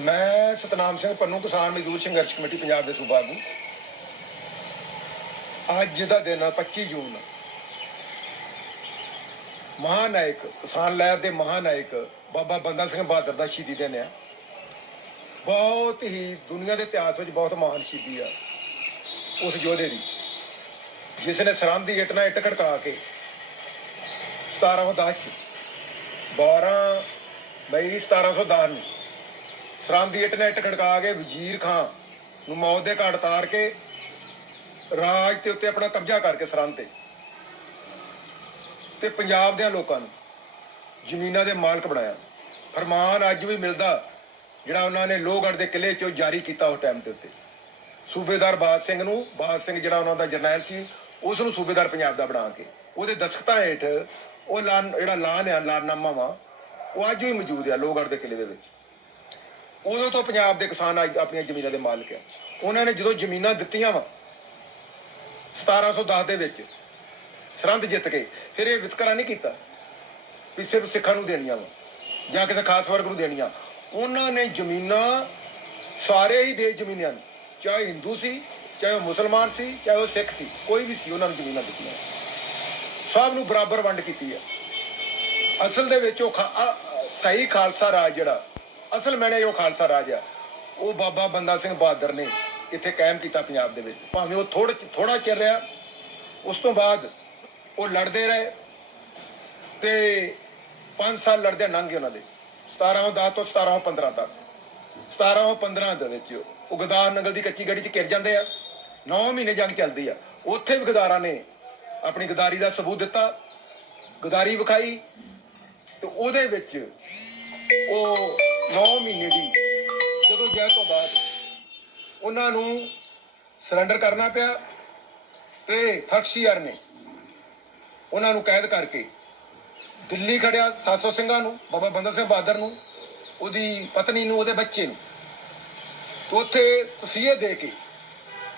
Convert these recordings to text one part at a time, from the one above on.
ਮੈਂ ਸਤਨਾਮ ਸਿੰਘ ਪੰਨੂ, ਕਿਸਾਨ ਮਜ਼ਦੂਰ ਸੰਘਰਸ਼ ਕਮੇਟੀ ਪੰਜਾਬ ਦੇ ਸੂਬਾ ਆਗੂ। ਅੱਜ ਦਾ ਦਿਨ ਆ 25 ਜੂਨ। ਮਹਾਨਾਇਕ, ਕਿਸਾਨ ਲਹਿਰ ਦੇ ਮਹਾਨਾਇਕ ਬਾਬਾ ਬੰਦਾ ਸਿੰਘ ਬਹਾਦਰ ਦਾ ਸ਼ਹੀਦੀ ਦਿਨ ਆ। ਬਹੁਤ ਹੀ ਦੁਨੀਆ ਦੇ ਇਤਿਹਾਸ ਵਿੱਚ ਬਹੁਤ ਮਹਾਨ ਸ਼ਹੀਦੀ ਆ, ਉਸ ਯੋਧੇ ਦੀ ਜਿਸ ਨੇ ਸਰਹੰਦ ਦੀ ਇੱਟ ਨਾਲ ਇੱਟ ਖੜਕਾ ਕੇ 1710 ਚ 12 ਮਈ 1710 ਨੂੰ। ਸਰਹੰਦ ਦੀ ਇੱਟ ਖੜਕਾ ਕੇ ਵਜ਼ੀਰ ਖਾਂ ਨੂੰ ਮੌਤ ਦੇ ਘਾਟ ਤਾਰ ਕੇ ਰਾਜ ਤੇ ਉੱਤੇ ਆਪਣਾ ਕਬਜ਼ਾ ਕਰਕੇ ਸਰਹੰਦ ਤੇ। ਤੇ ਪੰਜਾਬ ਦੇ ਲੋਕਾਂ ਨੂੰ ਜ਼ਮੀਨਾਂ ਦੇ ਮਾਲਕ ਬਣਾਇਆ। ਫਰਮਾਨ ਅੱਜ ਵੀ ਮਿਲਦਾ ਜਿਹੜਾ ਉਹਨਾਂ ਨੇ ਲੋਹਗੜ੍ਹ ਦੇ ਕਿਲੇ ਚੋਂ ਜਾਰੀ ਕੀਤਾ ਉਸ ਟਾਈਮ ਦੇ ਉੱਤੇ। ਸੂਬੇਦਾਰ ਬਾਦ ਸਿੰਘ ਨੂੰ, ਬਾਦ ਸਿੰਘ ਜਿਹੜਾ ਉਹਨਾਂ ਦਾ ਜਰਨੈਲ ਸੀ, ਉਸ ਨੂੰ ਸੂਬੇਦਾਰ ਪੰਜਾਬ ਦਾ ਬਣਾ ਕੇ। ਉਹਦੇ ਦਸਖਤਾਂ ਹੇਠ ਉਹ ਲਾਨ, ਜਿਹੜਾ ਲਾਨ ਆ ਲਾਨਨਾਮਾ ਵਾ ਉਹ ਅੱਜ ਵੀ ਮੌਜੂਦ ਆ ਲੋਹਗੜ੍ਹ ਦੇ ਕਿਲੇ ਦੇ ਵਿੱਚ। ਉਦੋਂ ਤੋਂ ਪੰਜਾਬ ਦੇ ਕਿਸਾਨ ਆਪਣੀਆਂ ਜ਼ਮੀਨਾਂ ਦੇ ਮਾਲਕ ਆ। ਉਹਨਾਂ ਨੇ ਜਦੋਂ ਜ਼ਮੀਨਾਂ ਦਿੱਤੀਆਂ ਵਾ 1710 ਦੇ ਵਿੱਚ, ਸਰਹੰਦ ਜਿੱਤ ਕੇ, ਫਿਰ ਇਹ ਵਿਤਕਰਾ ਨਹੀਂ ਕੀਤਾ ਵੀ ਸਿਰਫ ਸਿੱਖਾਂ ਨੂੰ ਦੇਣੀਆਂ ਵਾ, ਜਾਂ ਕਿਸੇ ਖਾਸ ਵਰਗ ਨੂੰ ਦੇਣੀਆਂ। ਉਹਨਾਂ ਨੇ ਜ਼ਮੀਨਾਂ ਸਾਰੇ ਹੀ ਦੇ ਜ਼ਮੀਨਾਂ ਨੂੰ, ਚਾਹੇ ਹਿੰਦੂ ਸੀ, ਚਾਹੇ ਉਹ ਮੁਸਲਮਾਨ ਸੀ, ਚਾਹੇ ਉਹ ਸਿੱਖ ਸੀ, ਕੋਈ ਵੀ ਸੀ, ਉਹਨਾਂ ਨੂੰ ਜ਼ਮੀਨਾਂ ਦਿੱਤੀਆਂ। ਸਭ ਨੂੰ ਬਰਾਬਰ ਵੰਡ ਕੀਤੀ ਹੈ ਅਸਲ ਦੇ ਵਿੱਚ ਉਹ ਸਹੀ ਖਾਲਸਾ ਰਾਜ ਜਿਹੜਾ, ਅਸਲ ਮੈਨੇ ਜੋ ਖਾਲਸਾ ਰਾਜ ਆ, ਉਹ ਬਾਬਾ ਬੰਦਾ ਸਿੰਘ ਬਹਾਦਰ ਨੇ ਇੱਥੇ ਕਾਇਮ ਕੀਤਾ ਪੰਜਾਬ ਦੇ ਵਿੱਚ। ਭਾਵੇਂ ਉਹ ਥੋੜਾ ਥੋੜਾ ਚਿਰ ਰਿਹਾ, ਉਸ ਤੋਂ ਬਾਅਦ ਉਹ ਲੜਦੇ ਰਹੇ ਤੇ 5 ਸਾਲ ਲੜਦੇ ਲੰਘ ਉਹਨਾਂ ਦੇ। 1710 ਤੋਂ 1715 ਤੱਕ। 1715 ਦੇ ਵਿੱਚ ਉਹ ਗਦਾਰ ਨੰਗਲ ਦੀ ਕੱਚੀ ਗੜੀ 'ਚ ਘਿਰ ਜਾਂਦੇ ਆ। 9 ਮਹੀਨੇ ਜੰਗ ਚੱਲਦੀ ਆ। ਉੱਥੇ ਵੀ ਗਦਾਰਾਂ ਨੇ ਆਪਣੀ ਗਦਾਰੀ ਦਾ ਸਬੂਤ ਦਿੱਤਾ। ਗਦਾਰੀ ਵਿਖਾਈ। ਤੇ ਉਹਦੇ ਵਿੱਚ ਉਹ 9 ਮਹੀਨੇ ਦੀ ਜਦੋਂ ਜੈ ਤੋਂ ਬਾਅਦ ਉਹਨਾਂ ਨੂੰ ਸਰੈਂਡਰ ਕਰਨਾ ਪਿਆ ਤੇ ਫਖਸ਼ੀਅਰ ਨੇ ਉਹਨਾਂ ਨੂੰ ਕੈਦ ਕਰਕੇ ਦਿੱਲੀ ਖੜਿਆ 700 ਸਿੰਘਾਂ ਨੂੰ, ਬਾਬਾ ਬੰਦਾ ਸਿੰਘ ਬਹਾਦਰ ਨੂੰ, ਉਹਦੀ ਪਤਨੀ ਨੂੰ, ਉਹਦੇ ਬੱਚੇ ਨੂੰ। ਤੇ ਉੱਥੇ ਤਸੀਹੇ ਦੇ ਕੇ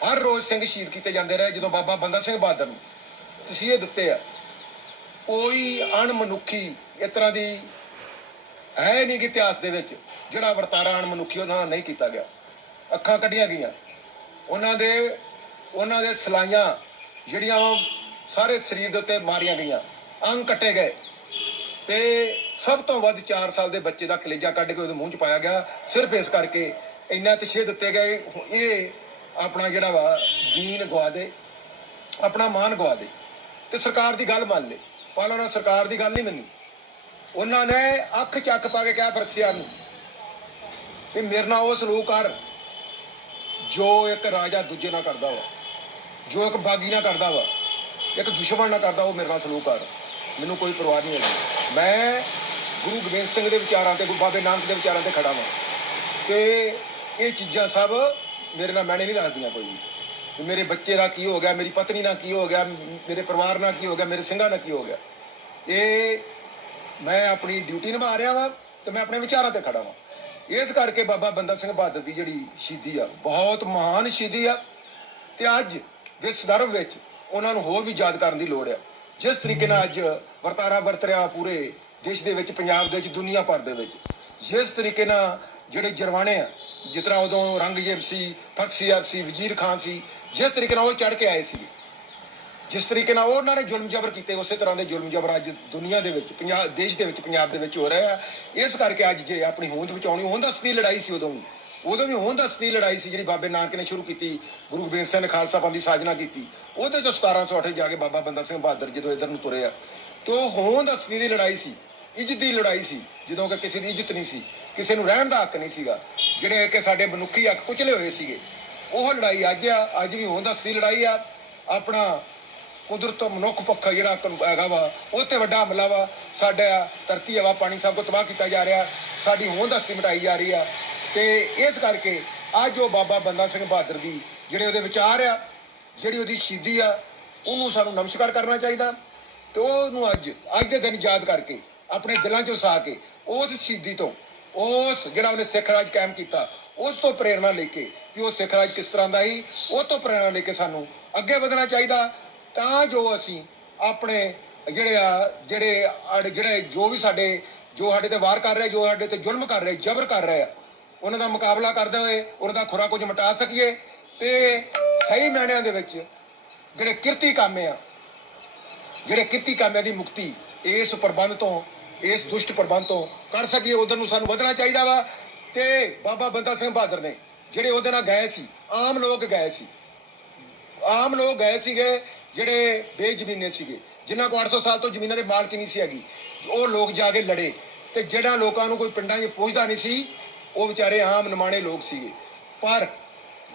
ਹਰ ਰੋਜ਼ ਸਿੰਘ ਸ਼ਹੀਦ ਕੀਤੇ ਜਾਂਦੇ ਰਹੇ, ਜਦੋਂ ਬਾਬਾ ਬੰਦਾ ਸਿੰਘ ਬਹਾਦਰ ਨੂੰ ਤਸੀਹੇ ਦਿੱਤੇ ਆ। ਕੋਈ ਅਣਮਨੁੱਖੀ ਇਸ ਤਰ੍ਹਾਂ ਦੀ ਹੈ ਨਹੀਂ ਕਿ ਇਤਿਹਾਸ ਦੇ ਵਿੱਚ, ਜਿਹੜਾ ਵਰਤਾਰਾ ਮਨੁੱਖੀ ਉਹਨਾਂ ਨਾਲ ਨਹੀਂ ਕੀਤਾ ਗਿਆ। ਅੱਖਾਂ ਕੱਢੀਆਂ ਗਈਆਂ। ਉਹਨਾਂ ਦੇ ਉਹਨਾਂ ਦੇ ਸਲਾਈਆਂ ਜਿਹੜੀਆਂ ਉਹ ਸਾਰੇ ਸਰੀਰ ਦੇ ਉੱਤੇ ਮਾਰੀਆਂ ਗਈਆਂ। ਅੰਗ ਕੱਟੇ ਗਏ। ਤੇ ਸਭ ਤੋਂ ਵੱਧ 4 ਸਾਲ ਦੇ ਬੱਚੇ ਦਾ ਕਲੇਜਾ ਕੱਢ ਕੇ ਉਹਦੇ ਮੂੰਹ 'ਚ ਪਾਇਆ ਗਿਆ। ਸਿਰਫ ਇਸ ਕਰਕੇ ਇੰਨਾ ਤਸ਼ੇ ਦਿੱਤੇ ਗਏ। ਇਹ ਆਪਣਾ ਜਿਹੜਾ ਵਾ ਦੀਨ ਗਵਾ ਦੇ, ਆਪਣਾ ਮਾਨ ਗਵਾ ਦੇ। ਤੇ ਸਰਕਾਰ ਦੀ ਗੱਲ ਮੰਨ ਲੇ। ਪਰ ਉਹਨਾਂ ਸਰਕਾਰ ਦੀ ਗੱਲ ਨਹੀਂ ਮੰਨੀ। ਉਹਨਾਂ ਨੇ ਅੱਖ ਚੱਕ ਪਾ ਕੇ ਕਿਹਾ ਬਰਖਸ਼ਿਆ ਨੂੰ ਵੀ ਮੇਰੇ ਨਾਲ ਉਹ ਸਲੂਕ ਕਰ। ਜੋ ਇੱਕ ਰਾਜਾ ਦੂਜੇ ਨਾਲ ਕਰਦਾ ਵਾ, ਜੋ ਇੱਕ ਬਾਗੀ ਨਾਲ ਕਰਦਾ ਵਾ, ਇੱਕ ਦੁਸ਼ਮਣ ਨਾਲ ਕਰਦਾ, ਉਹ ਮੇਰੇ ਨਾਲ ਸਲੂਕ ਕਰ। ਮੈਨੂੰ ਕੋਈ ਪਰਵਾਹ ਨਹੀਂ ਹੈ ਮੈਂ ਗੁਰੂ ਗੋਬਿੰਦ ਸਿੰਘ ਦੇ ਵਿਚਾਰਾਂ ਤੇ, ਗੁਰੂ ਬਾਬੇ ਨਾਨਕ ਦੇ ਵਿਚਾਰਾਂ ਤੇ ਖੜਾ ਵਾਂ। ਤੇ ਇਹ ਚੀਜ਼ਾਂ ਸਭ ਮੇਰੇ ਨਾਲ ਮੈਨੇ ਨਹੀਂ ਰੱਖਦੀਆਂ ਕੋਈ ਵੀ ਮੇਰੇ ਬੱਚੇ ਨਾਲ ਕੀ ਹੋ ਗਿਆ, ਮੇਰੀ ਪਤਨੀ ਨਾਲ ਕੀ ਹੋ ਗਿਆ, ਮੇਰੇ ਪਰਿਵਾਰ ਨਾਲ ਕੀ ਹੋ ਗਿਆ, ਮੇਰੇ ਸਿੰਘਾਂ ਨਾਲ ਕੀ ਹੋ ਗਿਆ। ਇਹ ਮੈਂ ਆਪਣੀ ਡਿਊਟੀ ਨਿਭਾ ਰਿਹਾ ਵਾਂ ਤੇ ਮੈਂ ਆਪਣੇ ਵਿਚਾਰਾਂ ਤੇ ਖੜਾ ਵਾਂ। ਇਸ ਕਰਕੇ ਬਾਬਾ ਬੰਦਾ ਸਿੰਘ ਬਹਾਦਰ ਦੀ ਜਿਹੜੀ ਸ਼ਹੀਦੀ ਆ, ਬਹੁਤ ਮਹਾਨ ਸ਼ਹੀਦੀ ਆ। ਤੇ ਅੱਜ ਦੇ ਸੰਦਰਭ ਵਿੱਚ ਉਹਨਾਂ ਨੂੰ ਹੋਰ ਵੀ ਯਾਦ ਕਰਨ ਦੀ ਲੋੜ ਆ। ਜਿਸ ਤਰੀਕੇ ਨਾਲ ਅੱਜ ਵਰਤਾਰਾ ਵਰਤ ਰਿਹਾ ਪੂਰੇ ਦੇਸ਼ ਦੇ ਵਿੱਚ, ਪੰਜਾਬ ਦੇ ਵਿੱਚ, ਦੁਨੀਆ ਭਰ ਦੇ ਵਿੱਚ। ਜਿਸ ਤਰੀਕੇ ਨਾਲ ਜਿਹੜੇ ਜਰਵਾਣੇ ਆ, ਜਿਸ ਤਰ੍ਹਾਂ ਉਦੋਂ ਔਰੰਗਜ਼ੇਬ ਸੀ ਫਖਸੀਆਰ ਸੀ, ਵਜ਼ੀਰ ਖਾਨ ਸੀ, ਜਿਸ ਤਰੀਕੇ ਨਾਲ ਉਹ ਚੜ ਕੇ ਆਏ ਸੀ। ਜਿਸ ਤਰੀਕੇ ਨਾਲ ਉਹਨਾਂ ਨੇ ਜ਼ੁਲਮ ਜ਼ਬਰ ਕੀਤੇ, ਉਸੇ ਤਰ੍ਹਾਂ ਦੇ ਜ਼ੁਲਮ ਜ਼ਬਰ ਅੱਜ ਦੁਨੀਆ ਦੇ ਵਿੱਚ, ਪੰਜਾਬ, ਦੇਸ਼ ਦੇ ਵਿੱਚ, ਪੰਜਾਬ ਦੇ ਵਿੱਚ ਹੋ ਰਿਹਾ ਹੈ। ਇਸ ਕਰਕੇ ਅੱਜ ਜੇ ਆਪਣੀ ਹੋਂਦ ਬਚਾਉਣੀ, ਹੋਂਦ ਅਸਲੀ ਲੜਾਈ ਸੀ ਉਦੋਂ ਉਦੋਂ ਵੀ ਹੋਂਦ ਅਸਲੀ ਲੜਾਈ ਸੀ ਜਿਹੜੀ ਬਾਬੇ ਨਾਨਕ ਨੇ ਸ਼ੁਰੂ ਕੀਤੀ, ਗੁਰੂ ਗੋਬਿੰਦ ਸਿੰਘ ਨੇ ਖਾਲਸਾ ਪੰਥ ਦੀ ਸਾਜਨਾ ਕੀਤੀ। ਉਹਦੇ ਤੋਂ 1708 ਜਾ ਕੇ ਬਾਬਾ ਬੰਦਾ ਸਿੰਘ ਬਹਾਦਰ ਜਦੋਂ ਇਧਰ ਨੂੰ ਤੁਰੇ ਆ ਤੇ ਉਹ ਹੋਂਦ ਅਸਲੀ ਦੀ ਲੜਾਈ ਸੀ, ਇੱਜ਼ਤ ਦੀ ਲੜਾਈ ਸੀ, ਜਦੋਂ ਕਿ ਕਿਸੇ ਦੀ ਇੱਜ਼ਤ ਨਹੀਂ ਸੀ, ਕਿਸੇ ਨੂੰ ਰਹਿਣ ਦਾ ਹੱਕ ਨਹੀਂ ਸੀਗਾ। ਜਿਹੜੇ ਕਿ ਸਾਡੇ ਮਨੁੱਖੀ ਹੱਕ ਕੁਚਲੇ ਹੋਏ ਸੀਗੇ, ਉਹ ਲੜਾਈ ਅੱਜ ਆ, ਅੱਜ ਵੀ ਹੋਂਦ ਅਸਲੀ ਲੜਾਈ ਆ। ਆਪਣਾ ਕੁਦਰਤ ਮਨੁੱਖ ਪੱਖ ਜਿਹੜਾ ਕਾਨੂੰਨ ਹੈਗਾ ਵਾ, ਉਹ ਤੇ ਵੱਡਾ ਹਮਲਾ ਵਾ। ਸਾਡਾ ਧਰਤੀ ਹਵਾ ਪਾਣੀ ਸਭ ਕੁਝ ਤਬਾਹ ਕੀਤਾ ਜਾ ਰਿਹਾ। ਸਾਡੀ ਹੋਂਦ ਹਸਤੀ ਮਿਟਾਈ ਜਾ ਰਹੀ ਆ। ਤੇ ਇਸ ਕਰਕੇ ਅੱਜ ਉਹ ਬਾਬਾ ਬੰਦਾ ਸਿੰਘ ਬਹਾਦਰ ਦੀ ਜਿਹੜੇ ਉਹਦੇ ਵਿਚਾਰ ਆ, ਜਿਹੜੀ ਉਹਦੀ ਸ਼ਹੀਦੀ ਆ, ਉਹਨੂੰ ਸਾਨੂੰ ਨਮਸਕਾਰ ਕਰਨਾ ਚਾਹੀਦਾ। ਤੇ ਉਹਨੂੰ ਅੱਜ ਅੱਜ ਦੇ ਦਿਨ ਯਾਦ ਕਰਕੇ, ਆਪਣੇ ਦਿਲਾਂ 'ਚ ਵਸਾ ਕੇ, ਉਸ ਸ਼ਹੀਦੀ ਤੋਂ, ਉਸ ਜਿਹੜਾ ਉਹਨੇ ਸਿੱਖ ਰਾਜ ਕਾਇਮ ਕੀਤਾ, ਉਸ ਤੋਂ ਪ੍ਰੇਰਣਾ ਲੈ ਕੇ ਕਿ ਉਹ ਸਿੱਖ ਰਾਜ ਕਿਸ ਤਰ੍ਹਾਂ ਦਾ ਸੀ ਉਹ ਤੋਂ ਪ੍ਰੇਰਣਾ ਲੈ ਕੇ ਸਾਨੂੰ ਅੱਗੇ ਵਧਣਾ ਚਾਹੀਦਾ। ਤਾਂ ਜੋ ਅਸੀਂ ਆਪਣੇ ਜਿਹੜੇ ਆ, ਜਿਹੜੇ ਜਿਹੜੇ ਜੋ ਵੀ ਸਾਡੇ, ਜੋ ਸਾਡੇ ਤੇ ਵਾਰ ਕਰ ਰਹੇ, ਜੋ ਸਾਡੇ ਤੇ ਜ਼ੁਲਮ ਕਰ ਰਹੇ, ਜ਼ਬਰ ਕਰ ਰਹੇ ਆ, ਉਹਨਾਂ ਦਾ ਮੁਕਾਬਲਾ ਕਰਦੇ ਹੋਏ ਉਹਨਾਂ ਦਾ ਖੁਰਾ ਕੁਝ ਮਟਾ ਸਕੀਏ ਤੇ ਸਹੀ ਮਾਇਨਿਆਂ ਦੇ ਵਿੱਚ ਜਿਹੜੇ ਕਿਰਤੀ ਕਾਮੇ ਆ, ਜਿਹੜੇ ਕਿਰਤੀ ਕਾਮਿਆਂ ਦੀ ਮੁਕਤੀ ਇਸ ਪ੍ਰਬੰਧ ਤੋਂ, ਇਸ ਦੁਸ਼ਟ ਪ੍ਰਬੰਧ ਤੋਂ ਕਰ ਸਕੀਏ, ਉਧਰ ਨੂੰ ਸਾਨੂੰ ਵਧਣਾ ਚਾਹੀਦਾ ਵਾ ਤੇ ਬਾਬਾ ਬੰਦਾ ਸਿੰਘ ਬਹਾਦਰ ਨੇ ਜਿਹੜੇ ਉਹਦੇ ਨਾਲ ਗਏ ਸੀ, ਆਮ ਲੋਕ ਗਏ ਸੀ, ਆਮ ਲੋਕ ਗਏ ਸੀਗੇ ਜਿਹੜੇ ਬੇਜ਼ਮੀਨੇ ਸੀਗੇ, ਜਿਨ੍ਹਾਂ ਕੋਲ 800 ਸਾਲ ਤੋਂ ਜ਼ਮੀਨਾਂ ਦੇ ਮਾਲਕ ਹੀ ਨਹੀਂ ਸੀ ਹੈਗੀ, ਉਹ ਲੋਕ ਜਾ ਕੇ ਲੜੇ ਤੇ ਜਿਹੜਾ ਲੋਕਾਂ ਨੂੰ ਕੋਈ ਪਿੰਡਾਂ 'ਚ ਪਹੁੰਚਦਾ ਨਹੀਂ ਸੀ, ਉਹ ਵਿਚਾਰੇ ਆਮ ਨਿਮਾਣੇ ਲੋਕ ਸੀਗੇ। ਪਰ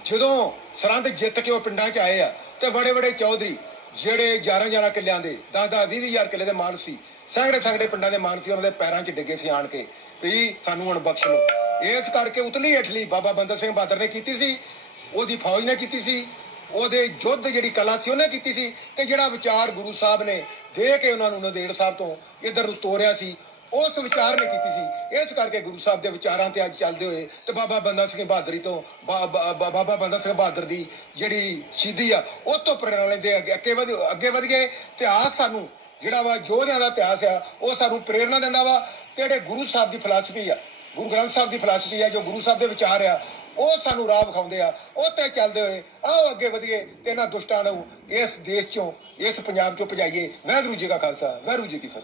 ਜਦੋਂ ਸਰਹੰਦ ਜਿੱਤ ਕੇ ਉਹ ਪਿੰਡਾਂ 'ਚ ਆਏ ਆ, ਤੇ ਬੜੇ ਬੜੇ ਚੌਧਰੀ ਜਿਹੜੇ 11 11 ਕਿੱਲਿਆਂ ਦੇ 10 10 20 ਹਜ਼ਾਰ ਕਿੱਲੇ ਦੇ ਮਾਲ ਸੀ ਸੈਂਕੜੇ ਸੈਂਕੜੇ ਪਿੰਡਾਂ ਦੇ ਮਾਨ ਸੀ, ਉਹਨਾਂ ਦੇ ਪੈਰਾਂ 'ਚ ਡਿੱਗੇ ਸੀ ਆਣ ਕੇ ਵੀ ਸਾਨੂੰ ਹੁਣ ਬਖਸ਼ ਲਓ। ਇਸ ਕਰਕੇ ਉਤਲੀ ਹੇਠਲੀ ਬਾਬਾ ਬੰਦਾ ਸਿੰਘ ਬਹਾਦਰ ਨੇ ਕੀਤੀ ਸੀ, ਉਹਦੀ ਫੌਜ ਨੇ ਕੀਤੀ ਸੀ ਉਹਦੇ ਯੁੱਧ ਜਿਹੜੀ ਕਲਾ ਸੀ, ਉਹਨੇ ਕੀਤੀ ਸੀ ਤੇ ਜਿਹੜਾ ਵਿਚਾਰ ਗੁਰੂ ਸਾਹਿਬ ਨੇ ਦੇ ਕੇ ਉਹਨਾਂ ਨੂੰ ਨੰਦੇੜ ਸਾਹਿਬ ਤੋਂ ਇਧਰ ਨੂੰ ਤੋਰਿਆ ਸੀ, ਉਸ ਵਿਚਾਰ ਨੇ ਕੀਤੀ ਸੀ। ਇਸ ਕਰਕੇ ਗੁਰੂ ਸਾਹਿਬ ਦੇ ਵਿਚਾਰਾਂ ਤੇ ਅੱਜ ਚੱਲਦੇ ਹੋਏ ਤੇ ਬਾਬਾ ਬੰਦਾ ਸਿੰਘ ਬਹਾਦਰੀ ਤੋਂ ਬਾ- ਬਾਬਾ ਬੰਦਾ ਸਿੰਘ ਬਹਾਦਰ ਦੀ ਜਿਹੜੀ ਸ਼ਹੀਦੀ ਆ ਉਹ ਤੋਂ ਪ੍ਰੇਰਣਾ ਲੈਂਦੇ ਅੱਗੇ ਅੱਗੇ ਵਧ ਅੱਗੇ ਵਧ ਗਏ। ਇਤਿਹਾਸ ਸਾਨੂੰ ਜਿਹੜਾ ਵਾ ਯੋਧਿਆਂ ਦਾ ਇਤਿਹਾਸ ਆ, ਉਹ ਸਾਨੂੰ ਪ੍ਰੇਰਣਾ ਦਿੰਦਾ ਵਾ। ਤੇ ਜਿਹੜੇ ਗੁਰੂ ਸਾਹਿਬ ਦੀ ਫਿਲਾਸਫੀ ਆ, ਗੁਰੂ ਗ੍ਰੰਥ ਸਾਹਿਬ ਦੀ ਫਿਲਾਸਫੀ ਆ, ਜੋ ਗੁਰੂ ਸਾਹਿਬ ਦੇ ਵਿਚਾਰ ਆ ਉਹ ਸਾਨੂੰ ਰਾਹ ਵਿਖਾਉਂਦੇ ਆ ਉਹ ਤੇ ਚੱਲਦੇ ਹੋਏ, ਆਓ ਅੱਗੇ ਵਧੀਏ, ਤੇ ਇਹਨਾਂ ਦੁਸ਼ਟਾਂ ਨੂੰ ਇਸ ਦੇਸ਼ ਚੋਂ, ਇਸ ਪੰਜਾਬ ਚੋਂ ਭਜਾਈਏ। ਵਾਹਿਗੁਰੂ ਜੀ ਕਾ ਖਾਲਸਾ, ਵਾਹਿਗੁਰੂ ਜੀ ਕੀ ਫਤਿਹ।